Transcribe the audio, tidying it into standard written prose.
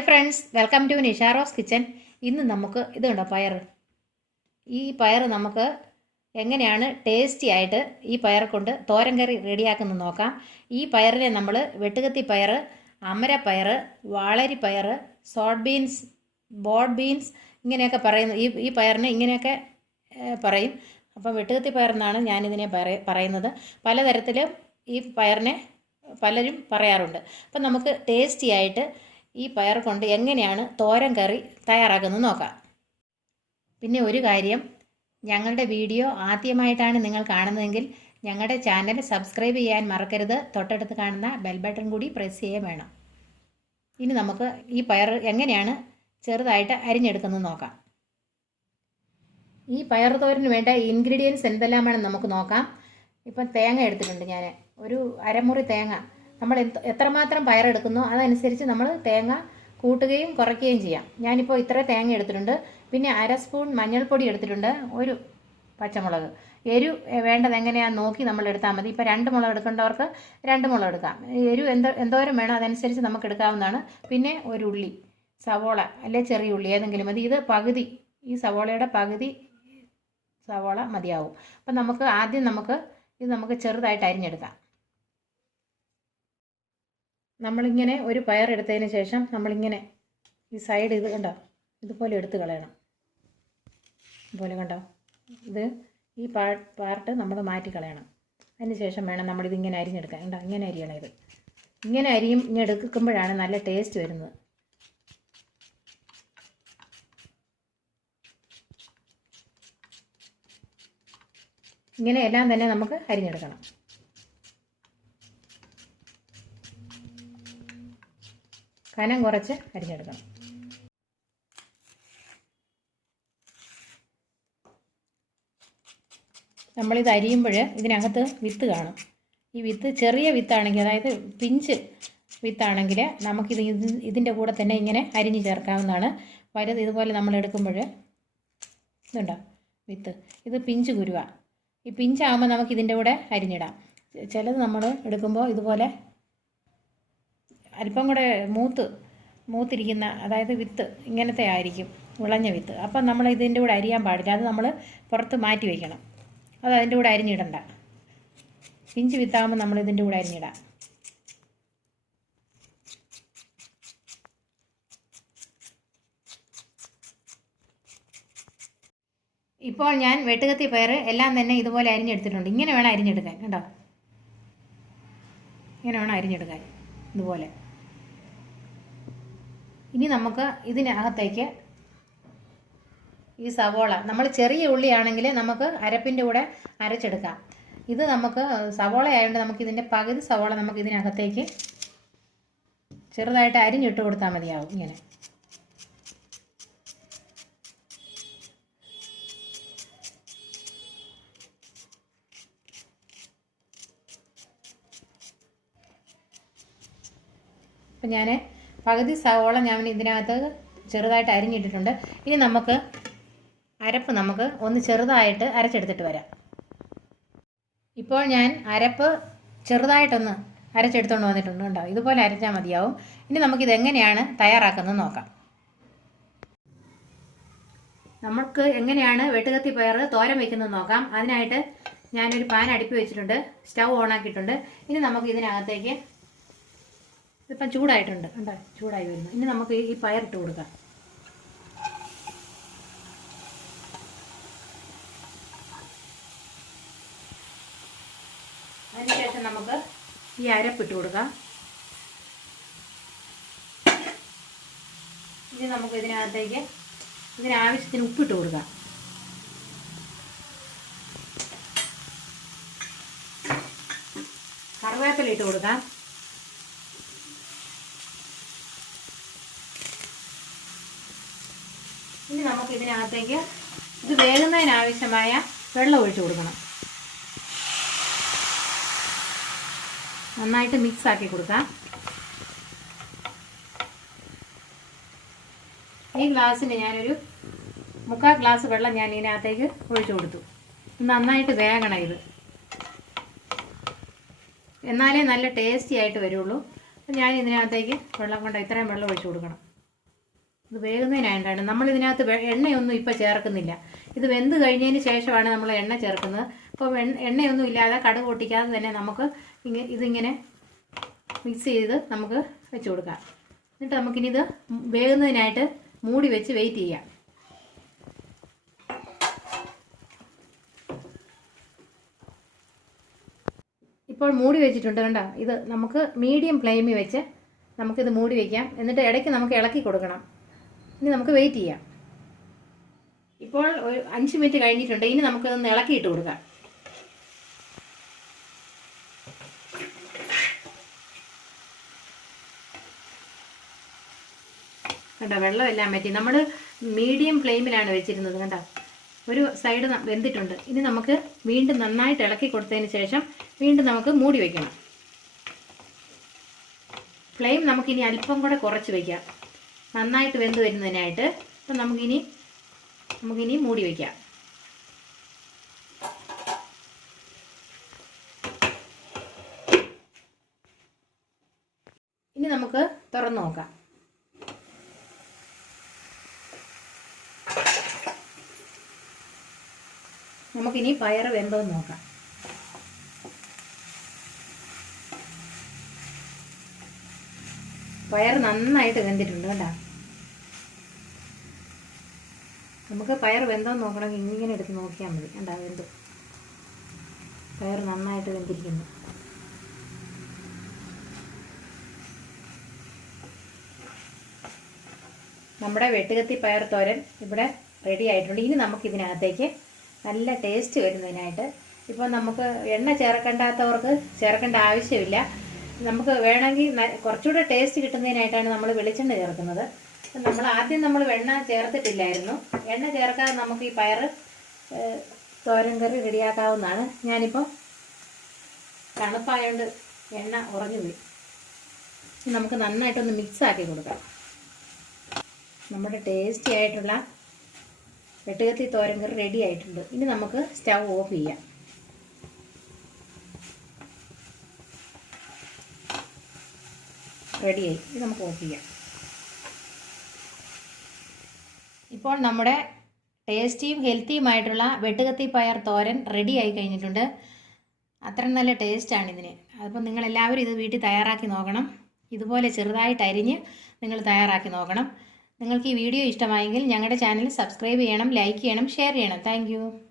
Hi friends, welcome to Nisha Rose kitchen. ഇന്ന് നമുക്ക് ഇതുണ്ടോ പയർ. ഈ പയർ നമുക്ക് എങ്ങനെയാണ് ടേസ്റ്റി ആയിട്ട് ഈ പയർ കൊണ്ട് തോരൻ കറി റെഡിയാക്കുന്നത് നോക്കാം. ഈ പയറിനെ നമ്മൾ വെട്ടുകത്തി പയർ, അമരപ്പയർ, വാളരിപ്പയർ, സോട്ട് ബീൻസ്, ബോഡ് ബീൻസ് ഇങ്ങനെയൊക്കെ പറയുന്നു. ഈ പയറിനെ ഇങ്ങനെയൊക്കെ പറയും. അപ്പം വെട്ടുകത്തി പയർ എന്നാണ് ഞാനിതിനെ പറയുന്നത്. പലതരത്തിലും ഈ പയറിനെ പലരും പറയാറുണ്ട്. അപ്പം നമുക്ക് ടേസ്റ്റി ആയിട്ട് ഈ പയർ കൊണ്ട് എങ്ങനെയാണ് തോരൻ കറി തയ്യാറാക്കുന്നത് നോക്കാം. പിന്നെ ഒരു കാര്യം, ഞങ്ങളുടെ വീഡിയോ ആദ്യമായിട്ടാണ് നിങ്ങൾ കാണുന്നതെങ്കിൽ ഞങ്ങളുടെ ചാനൽ സബ്സ്ക്രൈബ് ചെയ്യാൻ മറക്കരുത്. തൊട്ടടുത്ത് കാണുന്ന ബെൽ ബട്ടൺ കൂടി പ്രസ് ചെയ്യാൻ വേണം. ഇനി നമുക്ക് ഈ പയർ എങ്ങനെയാണ് ചെറുതായിട്ട് അരിഞ്ഞെടുക്കുന്നത് നോക്കാം. ഈ പയർ തോരന് വേണ്ട ഇൻഗ്രീഡിയൻസ് എന്തെല്ലാമാണെന്ന് നമുക്ക് നോക്കാം. ഇപ്പം തേങ്ങ എടുത്തിട്ടുണ്ട് ഞാൻ, ഒരു അരമുറി തേങ്ങ. നമ്മൾ എത്രമാത്രം പയറെടുക്കുന്നോ അതനുസരിച്ച് നമ്മൾ തേങ്ങ കൂട്ടുകയും കുറയ്ക്കുകയും ചെയ്യാം. ഞാനിപ്പോൾ ഇത്ര തേങ്ങ എടുത്തിട്ടുണ്ട്. പിന്നെ 1 സ്പൂൺ മഞ്ഞൾപ്പൊടി എടുത്തിട്ടുണ്ട്, ഒരു പച്ചമുളക്. വേണ്ടത് എങ്ങനെയാണെന്ന് നോക്കി നമ്മൾ എടുത്താൽ മതി. ഇപ്പോൾ 2 മുളക് എടുക്കേണ്ടവർക്ക് 2 മുളക് എടുക്കാം. എന്തോരം വേണം അതനുസരിച്ച് നമുക്ക് എടുക്കാവുന്നതാണ്. പിന്നെ ഒരു ഉള്ളി, സവോള അല്ലെ ചെറിയ ഉള്ളി ഏതെങ്കിലും മതി. ഇത് പകുതി, ഈ സവോളയുടെ പകുതി സവോള മതിയാവും. അപ്പം ആദ്യം നമുക്ക് ചെറുതായിട്ട് അരിഞ്ഞെടുക്കാം. നമ്മളിങ്ങനെ ഒരു പയർ എടുത്തതിന് ശേഷം നമ്മളിങ്ങനെ ഈ സൈഡ് ഇത് കണ്ടോ, ഇതുപോലെ എടുത്ത് കളയണം. ഇതുപോലെ കണ്ടോ, ഈ പാർട്ട് നമ്മൾ മാറ്റി കളയണം. അതിന് ശേഷം വേണം നമ്മളിതിങ്ങനെ അരിഞ്ഞെടുക്കാൻ. കണ്ടോ, ഇങ്ങനെ അരിയണം. ഇങ്ങനെ അരിഞ്ഞെടുക്കുമ്പോഴാണ് നല്ല ടേസ്റ്റ് വരുന്നത്. ഇങ്ങനെ എല്ലാം തന്നെ നമുക്ക് അരിഞ്ഞെടുക്കണം. കനം കുറച്ച് അരിഞ്ഞെടുക്കണം. നമ്മളിത് അരിയുമ്പോൾ ഇതിനകത്ത് വിത്ത് കാണും. ഈ വിത്ത് ചെറിയ വിത്താണെങ്കിൽ, അതായത് പിഞ്ച് വിത്താണെങ്കിൽ ഇതിൻ്റെ കൂടെ തന്നെ ഇങ്ങനെ അരിഞ്ഞ് ചേർക്കാവുന്നതാണ്. വലുത് ഇതുപോലെ നമ്മൾ എടുക്കുമ്പോൾ ഇതുണ്ടോ വിത്ത്, ഇത് പിഞ്ച് കുരുവ. ഈ പിഞ്ചാകുമ്പോൾ നമുക്ക് ഇതിൻ്റെ കൂടെ അരിഞ്ഞിടാം. ചിലത് നമ്മൾ എടുക്കുമ്പോൾ ഇതുപോലെ അല്പം കൂടെ മൂത്തിരിക്കുന്ന, അതായത് വിത്ത് ഇങ്ങനത്തെ ആയിരിക്കും, വിളഞ്ഞ വിത്ത്. അപ്പം നമ്മൾ ഇതിൻ്റെ കൂടെ അരിയാൻ പാടില്ല. അത് നമ്മൾ പുറത്ത് മാറ്റി വയ്ക്കണം. അത് അതിൻ്റെ കൂടെ അരിഞ്ഞിടണ്ട. പിഞ്ച് വിത്താകുമ്പോൾ നമ്മൾ ഇതിൻ്റെ കൂടെ അരിഞ്ഞിടാം. ഇപ്പോൾ ഞാൻ വെട്ടുകത്തി പയർ എല്ലാം തന്നെ ഇതുപോലെ അരിഞ്ഞെടുത്തിട്ടുണ്ട്. ഇങ്ങനെ വേണം അരിഞ്ഞെടുക്കാൻ. കണ്ടോ, ഇങ്ങനെ വേണം അരിഞ്ഞെടുക്കാൻ, ഇതുപോലെ. ഇനി നമുക്ക് ഇതിനകത്തേക്ക് ഈ സവോള, നമ്മൾ ചെറിയ ഉള്ളിയാണെങ്കിൽ നമുക്ക് അരപ്പിൻ്റെ കൂടെ അരച്ചെടുക്കാം. ഇത് നമുക്ക് സവോള ആയതുകൊണ്ട് നമുക്കിതിൻ്റെ പകുതി സവോള നമുക്ക് ഇതിനകത്തേക്ക് ചെറുതായിട്ട് അരിഞ്ഞിട്ട് കൊടുത്താൽ മതിയാവും. ഇങ്ങനെ അപ്പം ഞാൻ പകുതി സവോള ഇതിനകത്ത് ചെറുതായിട്ട് അരിഞ്ഞിട്ടിട്ടുണ്ട്. ഇനി അരപ്പ് ഒന്ന് ചെറുതായിട്ട് അരച്ചെടുത്തിട്ട് വരാം. ഇപ്പോൾ ഞാൻ അരപ്പ് ചെറുതായിട്ടൊന്ന് അരച്ചെടുത്തുകൊണ്ട് വന്നിട്ടുണ്ട്. കേട്ടോ, ഇതുപോലെ അരച്ചാൽ മതിയാവും. ഇനി നമുക്കിത് എങ്ങനെയാണ് തയ്യാറാക്കുന്നത് നോക്കാം. നമുക്ക് എങ്ങനെയാണ് വെട്ടുകത്തി പയർ തോരൻ വയ്ക്കുന്നത് നോക്കാം. അതിനായിട്ട് ഞാനൊരു പാൻ അടുപ്പി വെച്ചിട്ടുണ്ട്, സ്റ്റൗ ഓണാക്കിയിട്ടുണ്ട്. ഇനി നമുക്ക് ഇതിനകത്തേക്ക്, ഇതിപ്പം ചൂടായിട്ടുണ്ട്, കണ്ടോ, ചൂടായി വരുന്നു. ഇനി നമുക്ക് ഈ പയറിട്ട് കൊടുക്കാം. അതിനുശേഷം നമുക്ക് ഈ അരപ്പിട്ട് കൊടുക്കാം. ഇനി നമുക്ക് ഇതിനകത്തേക്ക് ഇതിനാവശ്യത്തിന് ഉപ്പിട്ട് കൊടുക്കാം. കറിവേപ്പില ഇട്ട് കൊടുക്കാം. ഇനി നമുക്ക് ഇതിനകത്തേക്ക് ഇത് വേകുന്നതിനാവശ്യമായ വെള്ളം ഒഴിച്ചു കൊടുക്കണം. നന്നായിട്ട് മിക്സ് ആക്കി കൊടുക്കാം. ഈ ഗ്ലാസ്സിന് ഞാനൊരു 3/4 ഗ്ലാസ് വെള്ളം ഞാൻ ഇതിനകത്തേക്ക് ഒഴിച്ചു കൊടുത്തു. നന്നായിട്ട് വേകണം ഇത്, എന്നാലേ നല്ല ടേസ്റ്റി ആയിട്ട് വരുള്ളൂ. ഞാൻ ഇതിനകത്തേക്ക് വെള്ളം കൊണ്ട് ഇത്രയും വെള്ളം ഒഴിച്ചു കൊടുക്കണം. ഇത് വേകുന്നതിനായിട്ടാണ് നമ്മളിതിനകത്ത് എണ്ണയൊന്നും ഇപ്പോൾ ചേർക്കുന്നില്ല. ഇത് വെന്ത് കഴിഞ്ഞതിന് ശേഷമാണ് നമ്മൾ എണ്ണ ചേർക്കുന്നത്. അപ്പോൾ എണ്ണയൊന്നും ഇല്ലാതെ കടുക് പൊട്ടിക്കാതെ തന്നെ നമുക്ക് ഇതിങ്ങനെ മിക്സ് ചെയ്ത് നമുക്ക് വെച്ച് കൊടുക്കാം. എന്നിട്ട് നമുക്കിനി ഇത് വേകുന്നതിനായിട്ട് മൂടി വെച്ച് വെയിറ്റ് ചെയ്യാം. ഇപ്പോൾ മൂടി വെച്ചിട്ടുണ്ട് കണ്ടോ. ഇത് നമുക്ക് മീഡിയം ഫ്ലെയിമിൽ വെച്ച് നമുക്കിത് മൂടി വയ്ക്കാം. എന്നിട്ട് ഇടയ്ക്ക് നമുക്ക് ഇളക്കി കൊടുക്കണം. ഇനി നമുക്ക് വെയിറ്റ് ചെയ്യാം. ഇപ്പോൾ ഒരു 5 മിനിറ്റ് കഴിഞ്ഞിട്ടുണ്ട്. ഇനി നമുക്കിതൊന്ന് ഇളക്കിയിട്ട് കൊടുക്കാം. കണ്ടോ, വെള്ളമെല്ലാം പറ്റി. നമ്മൾ മീഡിയം ഫ്ലെയിമിലാണ് വെച്ചിരുന്നത്. കണ്ടോ, ഒരു സൈഡ് വെന്തിട്ടുണ്ട്. ഇനി നമുക്ക് വീണ്ടും നന്നായിട്ട് ഇളക്കി കൊടുത്തതിന് ശേഷം വീണ്ടും നമുക്ക് മൂടി വയ്ക്കണം. ഫ്ലെയിം നമുക്കിനി അല്പം കൂടെ കുറച്ച് വയ്ക്കാം, നന്നായിട്ട് വെന്ത് വരുന്നതിനായിട്ട്. അപ്പം നമുക്കിനി മൂടി വയ്ക്കാം. ഇനി നമുക്ക് തുറന്ന് നോക്കാം. നമുക്കിനി പയർ വെന്തോന്ന് നോക്കാം. പയർ നന്നായിട്ട് വെന്തിട്ടുണ്ട് കേട്ടോ. നമുക്ക് പയർ വെന്തോന്ന് നോക്കണമെങ്കിൽ ഇങ്ങനെ എടുത്ത് നോക്കിയാൽ മതി. കണ്ടാ, വെന്തു. പയർ നന്നായിട്ട് വെന്തിരിക്കുന്നു. നമ്മുടെ വെട്ടുകത്തി പയർ തോരൻ ഇവിടെ റെഡി ആയിട്ടുണ്ട്. ഇനി നമുക്കിതിനകത്തേക്ക് നല്ല ടേസ്റ്റ് വരുന്നതിനായിട്ട്, ഇപ്പോൾ നമുക്ക് എണ്ണ ചേർക്കേണ്ടാത്തവർക്ക് ചേർക്കേണ്ട ആവശ്യമില്ല. നമുക്ക് വേണമെങ്കിൽ കുറച്ചുകൂടെ ടേസ്റ്റ് കിട്ടുന്നതിനായിട്ടാണ് നമ്മൾ വെളിച്ചെണ്ണ ചേർക്കുന്നത്. ആദ്യം നമ്മൾ എണ്ണ ചേർത്തിട്ടില്ലായിരുന്നു. എണ്ണ ചേർക്കാതെ നമുക്ക് ഈ പയർ തോരൻ കറി റെഡിയാക്കാവുന്നതാണ്. ഞാനിപ്പോൾ തണുപ്പായതുകൊണ്ട് എണ്ണ ഉറഞ്ഞു പോയി. നമുക്ക് നന്നായിട്ടൊന്ന് മിക്സ് ആക്കി കൊടുക്കാം. നമ്മുടെ ടേസ്റ്റി ആയിട്ടുള്ള വെട്ടുകത്തി തോരൻ കറി റെഡി ആയിട്ടുണ്ട്. ഇനി നമുക്ക് സ്റ്റൗ ഓഫ് ചെയ്യാം. റെഡിയായി. ഇത് നമുക്ക് ഓഫ് ചെയ്യാം. ഇപ്പോൾ നമ്മുടെ ടേസ്റ്റിയും ഹെൽത്തിയുമായിട്ടുള്ള വെട്ടുകത്തി പയർ തോരൻ റെഡി ആയി കഴിഞ്ഞിട്ടുണ്ട്. അത്ര നല്ല ടേസ്റ്റാണ് ഇതിന്. അപ്പോൾ നിങ്ങളെല്ലാവരും ഇത് വീട്ടിൽ തയ്യാറാക്കി നോക്കണം. ഇതുപോലെ ചെറുതായിട്ട് അരിഞ്ഞ് നിങ്ങൾ തയ്യാറാക്കി നോക്കണം. നിങ്ങൾക്ക് ഈ വീഡിയോ ഇഷ്ടമായെങ്കിൽ ഞങ്ങളുടെ ചാനൽ സബ്സ്ക്രൈബ് ചെയ്യണം, ലൈക്ക് ചെയ്യണം, ഷെയർ ചെയ്യണം. താങ്ക്